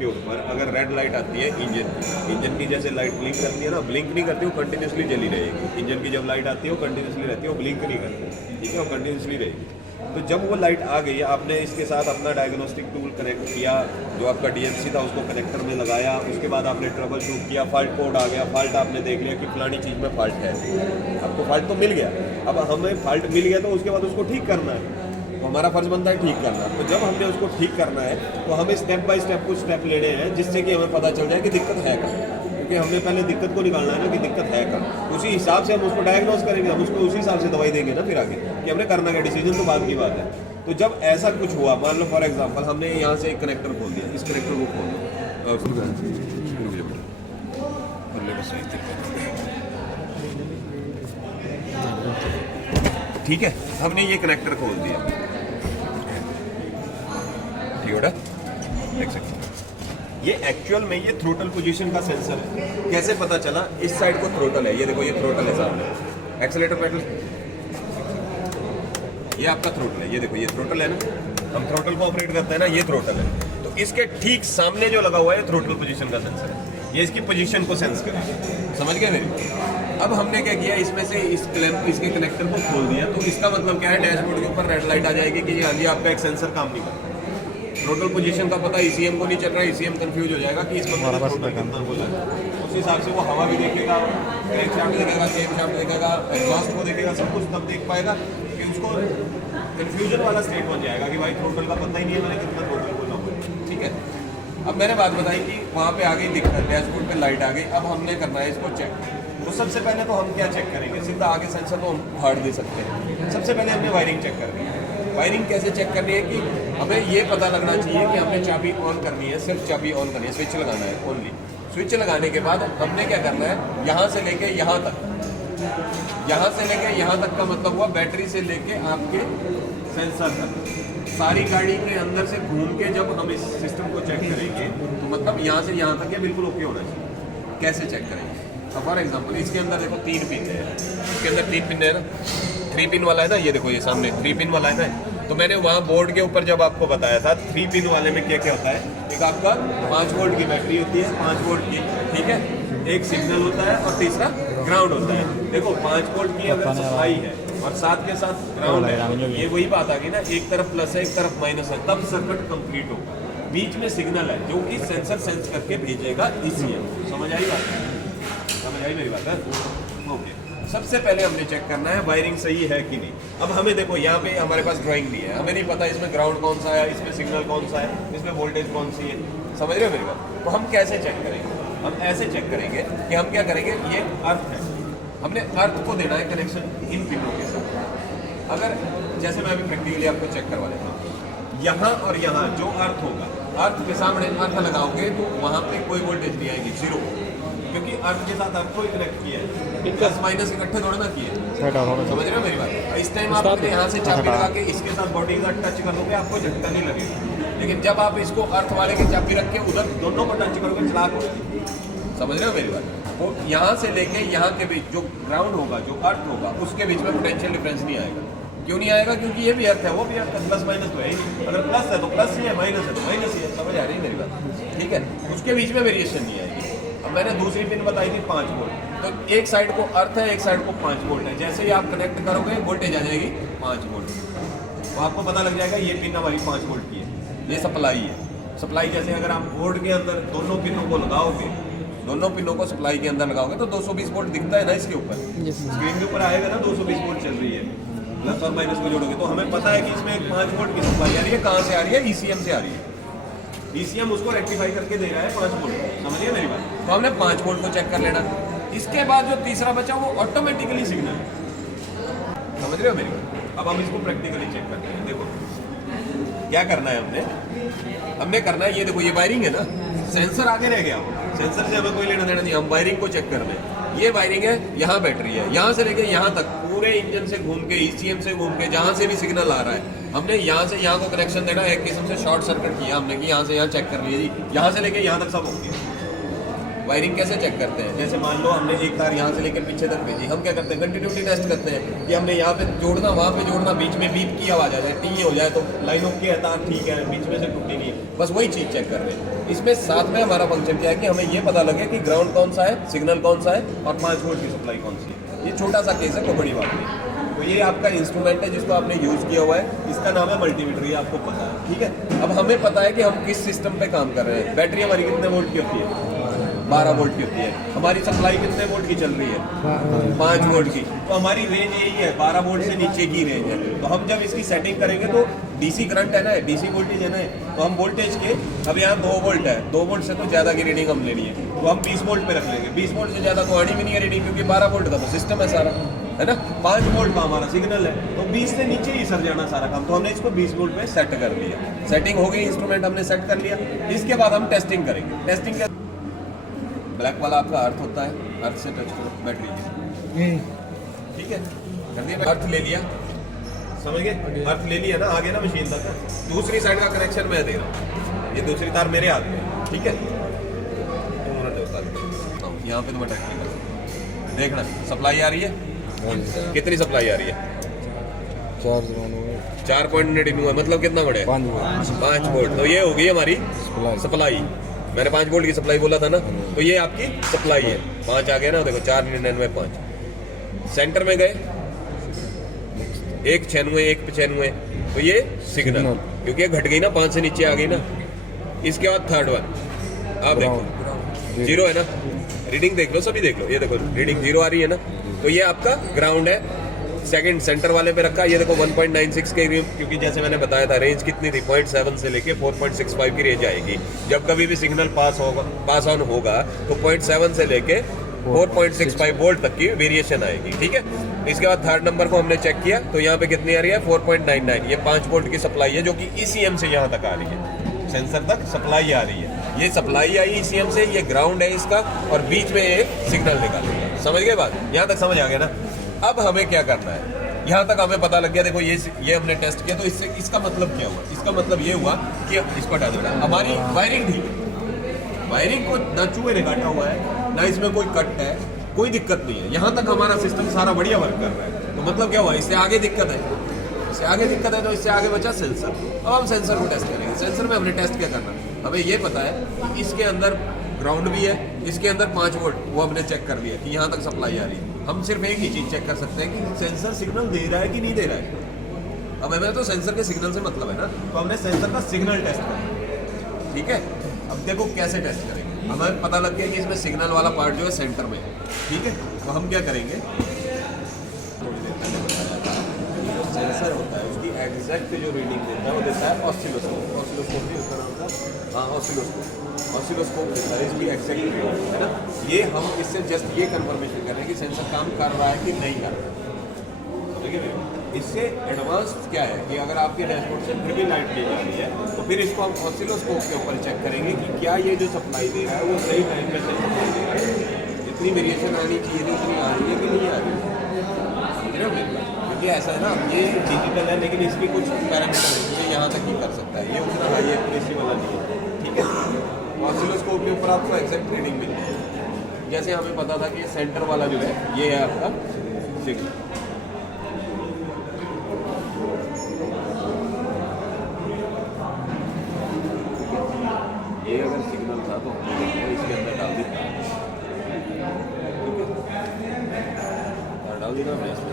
के ऊपर अगर रेड लाइट आती है इंजन की जैसे लाइट ब्लिंक करती है ना, ब्लिंक नहीं करती, वो कंटिन्यूसली जली रहेगी। इंजन की जब लाइट आती है वो कंटिन्यूसली रहती है, वो ब्लिंक नहीं करती, ठीक है, वो कंटिन्यूसली रहेगी। तो जब वो लाइट आ गई, आपने इसके साथ अपना डायग्नोस्टिक टूल कनेक्ट किया, जो आपका डीएमसी था उसको कनेक्टर में लगाया, उसके बाद आपने ट्रबल शूट किया, फॉल्ट कोड आ गया, फॉल्ट आपने देख लिया कि फलानी चीज़ में फॉल्ट है, आपको फॉल्ट तो मिल गया। अब हमें फॉल्ट मिल गया तो उसके बाद उसको ठीक करना है, तो हमारा फर्ज बनता है ठीक करना। तो जब हमने उसको ठीक करना है तो हमें स्टेप बाय स्टेप कुछ स्टेप लेने हैं, जिससे कि हमें पता चल जाए कि दिक्कत है कहाँ, क्योंकि हमने पहले दिक्कत को निकालना है ना कि दिक्कत है कहाँ। उसी हिसाब से हम उसको डायग्नोज करेंगे, हम उसको उसी हिसाब से दवाई देंगे ना फिर आगे, कि हमने करना क्या, डिसीजन तो बाद की बात है। तो जब ऐसा कुछ हुआ, मान लो फॉर एग्जाम्पल हमने यहाँ से एक कनेक्टर खोल दिया, इस कनेक्टर को खोल दिया, ठीक है, हमने ये कनेक्टर खोल दिया, ठीक है। ये एक्चुअल में ये थ्रोटल पोजीशन का सेंसर है। कैसे पता चला? इस साइड को थ्रोटल है, ये देखो ये थ्रोटल है सामने, एक्सेलेरेटर पेडल, ये आपका थ्रोटल है, ये देखो ये थ्रोटल है ना, हम थ्रोटल को ऑपरेट करते हैं ना, ये थ्रोटल है। तो इसके ठीक सामने जो लगा हुआ है थ्रोटल पोजीशन का सेंसर है, ये इसकी पोजीशन को सेंस करेगा। समझ गए मेरे? अब हमने क्या किया, इसमें से इस क्लैंप इसके कनेक्टर को खोल दिया, तो इसका मतलब क्या है, डैशबोर्ड के ऊपर रेड लाइट आ जाएगी कि हाँ जी आपका एक सेंसर काम नहीं कर रहा। थ्रोटल पोजीशन का पता ईसीएम को नहीं चल रहा है, ईसीएम कंफ्यूज हो जाएगा कि इस बंदे ने थ्रोटल कितना बोला है। उस हिसाब से वो हवा भी देखेगा, क्रैंक शाफ्ट देखेगा, चेन शाफ्ट देखेगा, एग्जॉस्ट को देखेगा, सब कुछ तब देख पाएगा कि उसको कंफ्यूजन वाला स्टेट बन जाएगा कि भाई थ्रोटल का पता ही नहीं है, मैंने कितना थ्रोटल बोला हुआ, ठीक है। अब मैंने बात बताई कि वहाँ पे आ गई दिक्कत, डैशबोर्ड पे लाइट आ गई, अब हमने करना है इसको चेक। तो सबसे पहले तो हम क्या चेक करेंगे, सीधा आगे सेंसर तो हम फाड़ दे सकते हैं। सबसे पहले हमने वायरिंग चेक करनी है। वायरिंग कैसे चेक करनी है कि हमें ये पता लगना चाहिए कि हमने चाबी ऑन करनी है, सिर्फ चाबी ऑन करनी है, स्विच लगाना है ओनली। स्विच लगाने के बाद हमने क्या करना है, यहाँ से लेके यहाँ तक, यहाँ से लेके यहाँ तक का मतलब हुआ बैटरी से लेके आपके सेंसर तक, सारी गाड़ी के अंदर से घूम के जब हम इस सिस्टम को चेक करेंगे तो मतलब यहाँ से यहाँ तक ये बिल्कुल ओके होना चाहिए। कैसे चेक करेंगे? अब फॉर एग्जाम्पल इसके अंदर देखो 3 पिन है, इसके अंदर 3 पिन है ना, 3 पिन वाला है ना, ये देखो ये सामने 3 पिन वाला है ना। तो मैंने वहाँ बोर्ड के ऊपर जब आपको बताया था 3 पिन वाले में क्या क्या होता है, एक आपका 5 वोल्ट की बैटरी होती है, 5 वोल्ट की, ठीक है, एक सिग्नल होता है और तीसरा ग्राउंड होता है। देखो 5 वोल्ट की अगर सप्लाई है और साथ के साथ ग्राउंड है, ये वही बात आ गई ना, एक तरफ प्लस है एक तरफ माइनस है, तब सर्किट कंप्लीट होगा। बीच में सिग्नल है जो कि सेंसर सेंस करके भेजेगा ईसीएम। समझ आई बात? समझ आई मेरी बात है? ओके। सबसे पहले हमने चेक करना है वायरिंग सही है कि नहीं। अब हमें देखो यहाँ पे हमारे पास ड्राइंग नहीं है, हमें नहीं पता इसमें ग्राउंड कौन सा है, इसमें सिग्नल कौन सा है, इसमें वोल्टेज कौन सी है। समझ रहे हो मेरी बात? तो हम कैसे चेक करेंगे? हम ऐसे चेक करेंगे कि हम क्या करेंगे, ये अर्थ है, हमने अर्थ को देना है कनेक्शन इन पिनों के साथ। अगर जैसे मैं अभी प्रैक्टिकली आपको चेक करवा देता हूँ, यहाँ और यहाँ जो अर्थ होगा, अर्थ के सामने अर्थ लगाओगे तो वहाँ पे कोई वोल्टेज नहीं आएगी, 0, क्योंकि अर्थ के साथ अर्थ को ही कनेक्ट किया है, प्लस माइनस इकट्ठे थोड़ा ना किए। समझ रहे हो मेरी बात? इस टाइम आप यहाँ से चाबी लगा के इसके साथ बॉडी का टच कर दोगे, आपको झटका नहीं लगेगा। लेकिन जब आप इसको अर्थ वाले की चाबी रख के उधर दोनों को टच करोगे, चलाक होगी। समझ रहे हो मेरी बात? वो यहाँ से लेके यहाँ के बीच जो ग्राउंड होगा, जो अर्थ होगा, उसके बीच में पोटेंशियल डिफरेंस नहीं आएगा। क्यों नहीं आएगा? क्योंकि ये भी अर्थ है, वो भी अर्थ है, प्लस माइनस तो है ही। अगर प्लस है तो प्लस ही है, माइनस है तो माइनस ही है। समझ आ रही है मेरी बात? ठीक है, उसके बीच में वेरिएशन नहीं आएगी। अब मैंने दूसरी पिन बताई थी 5 वोल्ट, तो एक साइड को अर्थ है, एक साइड को 5 वोल्ट है। जैसे ही आप कनेक्ट करोगे वोल्टेज आ जाएगी 5 वोल्ट, तो आपको पता लग जाएगा ये पिन हमारी 5 वोल्ट की है, ये सप्लाई है। सप्लाई जैसे अगर आप बोर्ड के अंदर दोनों पिनों को लगाओगे, दोनों पिनों को सप्लाई के अंदर लगाओगे तो 220 वोल्ट दिखता है ना इसके ऊपर, स्क्रीन के ऊपर आएगा ना 220 वोल्ट चल रही है, प्लस और माइनस को जोड़ोगे तो हमें पता है कि इसमें 5 वोल्ट की सप्लाई आ रही है। कहाँ से आ रही है? ईसीएम से आ रही है। ईसीएम उसको रेक्टिफाई करके दे रहा है 5 वोल्ट। समझिए मेरी बात? तो हमने 5 वोल्ट को चेक कर लेना। इसके बाद जो तीसरा बचा वो ऑटोमेटिकली सिग्नल। समझ रहे हो मेरी बात? अब हम इसको प्रैक्टिकली चेक करते हैं। देखो क्या करना है, हमने करना है, ये देखो ये वायरिंग है ना, सेंसर आगे रह गया, सेंसर से हमें कोई लेना देना नहीं, हम वायरिंग को चेक कर रहे हैं। ये वायरिंग है, यहाँ बैटरी है, यहाँ से लेके यहाँ तक पूरे इंजन से घूम के, ईसीएम से घूम के, जहाँ से भी सिग्नल आ रहा है, हमने यहाँ से यहाँ को कनेक्शन देना है। एक किस्म से शॉर्ट सर्किट किया हमने कि यहाँ से यहाँ चेक कर लिया जी, यहाँ से लेके यहाँ तक सब हो गया। वायरिंग कैसे चेक करते हैं, जैसे मान लो हमने एक तार यहाँ से लेकर पीछे तक भेजी, हम क्या करते हैं कंटिन्यूटी टेस्ट करते हैं कि हमने यहाँ पे जोड़ना वहाँ पे जोड़ना, बीच में बीप की आवाज़ आ जाए, टी हो जाए तो लाइन ओके है, तार ठीक है, बीच में से टूटी नहीं है, बस वही चीज़ चेक कर रहे हैं। इसमें साथ में हमारा फंक्शन क्या है कि हमें ये पता लगे कि ग्राउंड कौन सा है, सिग्नल कौन सा है और 5 वोल्ट की सप्लाई कौन सी है। ये छोटा सा केस है, कोई बड़ी बात नहीं। तो ये आपका इंस्ट्रूमेंट है जिसको आपने यूज़ किया हुआ है, इसका नाम है मल्टीमीटर, ये आपको पता है, ठीक है। अब हमें पता है कि हम किस सिस्टम पे काम कर रहे हैं। बैटरी हमारी कितने वोल्ट की होती है, 12 वोल्ट की होती है। हमारी सप्लाई कितने वोल्ट की चल रही है, 5 वोल्ट की। तो हमारी रेंज यही है, 12 वोल्ट से नीचे की रेंज है। तो हम जब इसकी सेटिंग करेंगे तो डीसी करंट है ना, डीसी वोल्टेज है ना, तो हम वोल्टेज के, अब यहाँ 2 वोल्ट है, 2 वोल्ट से तो ज़्यादा की रीडिंग हम लेनी है, तो हम 20 वोल्ट पे रख लेंगे। 20 वोल्ट से ज़्यादा तो आनी भी नहीं है रीडिंग, क्योंकि 12 वोल्ट का तो सिस्टम है सारा, है ना। 5 वोल्ट का हमारा सिग्नल है, तो 20 से नीचे ही सर जाना सारा काम। तो हमने इसको 20 वोल्ट पे सेट कर लिया, सेटिंग हो गई, इंस्ट्रूमेंट हमने सेट कर लिया। इसके बाद हम टेस्टिंग करेंगे। टेस्टिंग का ब्लैक वाला आपका अर्थ होता है, अर्थ से टच करो बैटरी की, ठीक है, कर दिया, अर्थ ले लिया, समझ गए, अर्थ ले लिया ना, आगे ना मशीन तक। दूसरी साइड का कनेक्शन मैं दे रहा हूँ, ये दूसरी तार मेरे हाथ में, ठीक है। यहाँ पे तो मैं टेक्निकल देखना, सप्लाई आ रही है, कितनी सप्लाई आ रही है, 4.99, मतलब कितना बड़े 5 वोल्ट। तो ये होगी हमारी सप्लाई। मैंने 5 वोल्ट की सप्लाई बोला था ना, तो ये आपकी सप्लाई है। 5 आ गया ना, देखो 4.99, 5 सेंटर में गए, 1.96, 1.95, तो ये सिग्नल, क्योंकि ये घट गई ना, 5 से नीचे आ गई ना। इसके बाद थर्ड वन आप देखो, 0 है ना, रीडिंग देख लो, सभी देख लो, ये देखो रीडिंग 0 आ रही है ना, तो ये आपका ग्राउंड है। सेकंड सेंटर वाले पे रखा, ये देखो 1.96 के, क्योंकि जैसे मैंने बताया था रेंज कितनी थी, 0.7 से लेके 4.65 की रेंज आएगी। जब कभी भी सिग्नल पास ऑन होगा तो 0.7 से लेके 4.65 वोल्ट तक की वेरिएशन आएगी, ठीक है। इसके बाद थर्ड नंबर को हमने चेक किया, तो यहाँ पे कितनी आ रही है, 4.99, ये 5 वोल्ट की सप्लाई है, जो कि ECM से यहाँ तक आ रही है, सेंसर तक सप्लाई आ रही है। ये सप्लाई आई ECM से, ये ग्राउंड है इसका, और बीच में एक सिग्नल निकालेगा। समझ गए बात, यहाँ तक समझ आ गया ना। अब हमें क्या करना है, यहाँ तक हमें पता लग गया, देखो ये हमने टेस्ट किया, तो इससे इसका मतलब क्या हुआ, इसका मतलब ये हुआ कि इसको हटा देना, हमारी वायरिंग ठीक है, वायरिंग को ना चूहे ने काटा हुआ है, ना इसमें कोई कट है, कोई दिक्कत नहीं है। यहाँ तक हमारा सिस्टम सारा बढ़िया वर्क कर रहा है। तो मतलब क्या हुआ, इससे आगे दिक्कत है, इससे आगे दिक्कत है, तो इससे आगे बचा सेंसर। अब हम सेंसर को टेस्ट करेंगे। सेंसर में हमने टेस्ट क्या करना, हमें ये पता है कि इसके अंदर ग्राउंड भी है, इसके अंदर 5 वोल्ट, वो हमने चेक कर लिया कि यहाँ तक सप्लाई आ रही है। हम सिर्फ एक ही चीज़ चेक कर सकते हैं कि सेंसर सिग्नल दे रहा है कि नहीं दे रहा है। अब हमें तो सेंसर के सिग्नल से मतलब है ना, तो हमने सेंसर का सिग्नल टेस्ट किया, ठीक है। अब देखो कैसे टेस्ट करेंगे, हमें पता लग गया कि इसमें सिग्नल वाला पार्ट जो है सेंटर में है, ठीक है। तो हम क्या करेंगे, सेंसर होता है उसकी एग्जैक्ट जो रीडिंग देता है वो देता है ऑसिलोस्कोप। ऑसिलोस्कोप भी उसका नाम था, हाँ ऑसिलोस्कोप। ऑसिलोस्कोप देता है इसकी एग्जैक्ट रीडिंग, है ना। ये हम इससे जस्ट ये कंफर्मेशन कर रहे हैं कि सेंसर काम कर रहा है कि नहीं कर रहा है, ठीक है। इससे एडवांस क्या है कि अगर आपके डैशबोर्ड से फिर भी लाइट ले जा रही है, तो फिर इसको हम ऑसिलोस्कोप के ऊपर चेक करेंगे कि क्या ये जो सप्लाई दे रहा है वो सही टाइम पे सप्लाई दे रहा है, इतनी वेरिएशन आनी चाहिए थी, इतनी आ रही है कि नहीं आ रही है। ये ऐसा है ना, ये डिजिटल है, लेकिन इसकी कुछ पैरामीटर है, ये यहाँ तक ही कर सकता है, ये उतना हाई एक्यूरेसी वाला नहीं है, ठीक है। ऑसिलोस्कोप के ऊपर आपको एग्जैक्ट रीडिंग मिलती है। जैसे हमें पता था कि सेंटर वाला जो है ये है आपका सिग्नल, ये अगर सिग्नल था तो इसके अंदर डाल दी, डाल दी ना मैं इसमें।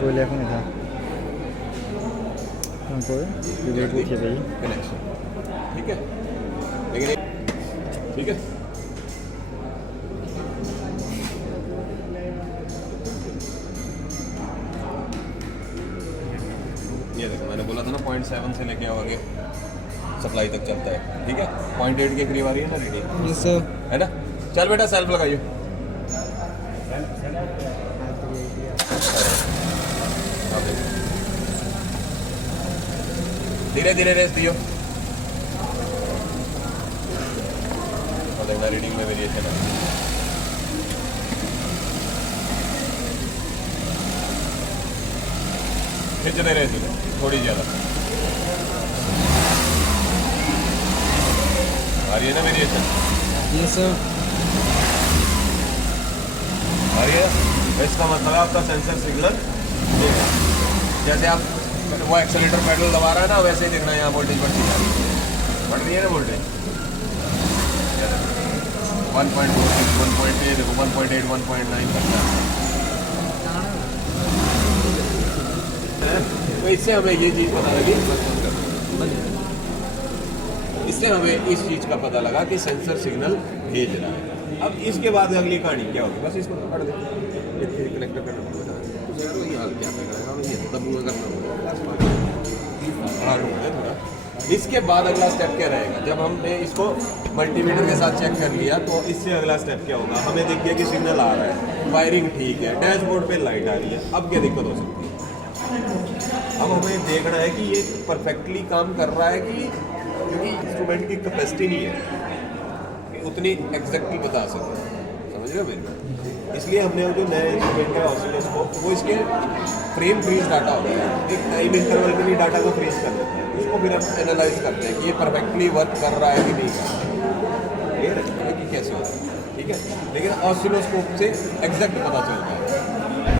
बोले এখন এটা हम को वीडियो पूछे भाई कनेक्शन, ठीक है, लेकिन ठीक है। ये देखो मैंने बोला था ना 0.7 से लेके आगे सप्लाई तक चलता है, ठीक है। 0.8 के करीब आ रही है ना रीडिंग, यस सर, है ना। चल बेटा सेल्फ लगाइए, धीरे धीरे रेस दियो, देखना रीडिंग में वेरिएशन है। खिंचते रहे थे थोड़ी ज़्यादा आ रही है ना वेरिएशन, ये सर आ रही है। तो इसका मतलब है आपका सेंसर सिग्नल देगा। जैसे आप वो एक्सेलेटर पेडल दबा रहा है ना, वैसे ही देखना है यहाँ वोल्टेज बढ़ती जा रही है, बढ़ रही है ना वोल्टेज 1.46 1.8 देखो 1.8 1.9 करता है। तो इससे हमें ये चीज़ पता लगी, इससे हमें इस चीज़ का पता लगा कि सेंसर सिग्नल भेज रहा है। अब इसके बाद अगली कहानी क्या होगी, बस इसको पकड़ दे, कनेक्टर करना पड़ेगा, क्या करना थोड़ा। इसके बाद अगला स्टेप क्या रहेगा, जब हमने इसको मल्टीमीटर के साथ चेक कर लिया तो इससे अगला स्टेप क्या होगा, हमें देख गया कि सिग्नल आ रहा है, वायरिंग ठीक है, डैशबोर्ड पे लाइट आ रही है। अब क्या दिक्कत हो सकती है, अब हमें देखना है कि ये परफेक्टली काम कर रहा है कि, क्योंकि इंस्ट्रूमेंट की कैपेसिटी नहीं है कि उतनी एग्जैक्टली बता सके, समझ रहे हो मेरे। इसलिए हमने जो नए इंस्ट्रूमेंट है ऑसिलोस्कोप, वो इसके फ्रेम फ्रीज डाटा होता है, एक टाइम इंटरवल के लिए डाटा को फ्रीज कर देते हैं, उसको फिर हम एनालाइज करते हैं कि ये परफेक्टली वर्क कर रहा है कि नहीं कर रहा है, क्लियर है कि कैसे होता है, ठीक है। लेकिन ऑसिलोस्कोप से एग्जैक्ट पता चलता है।